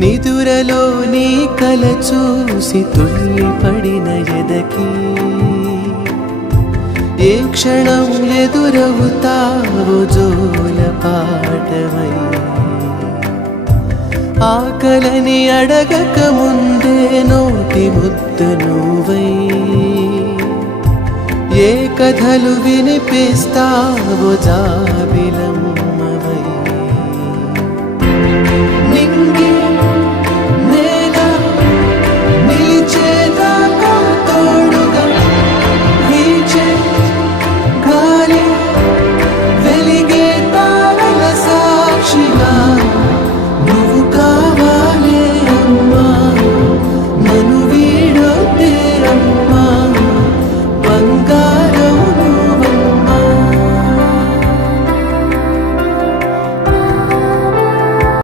నిదురలో నీ కల చూసి తుల్లిపడిన ఎదకి ఏ క్షణం ఎదురవుతావో జోల పాటవై ఆకలని అడగక ముందే నోటి ముద్దు నువ్వై ఏ కథలు వినిపిస్తావో జాబిలమ్మ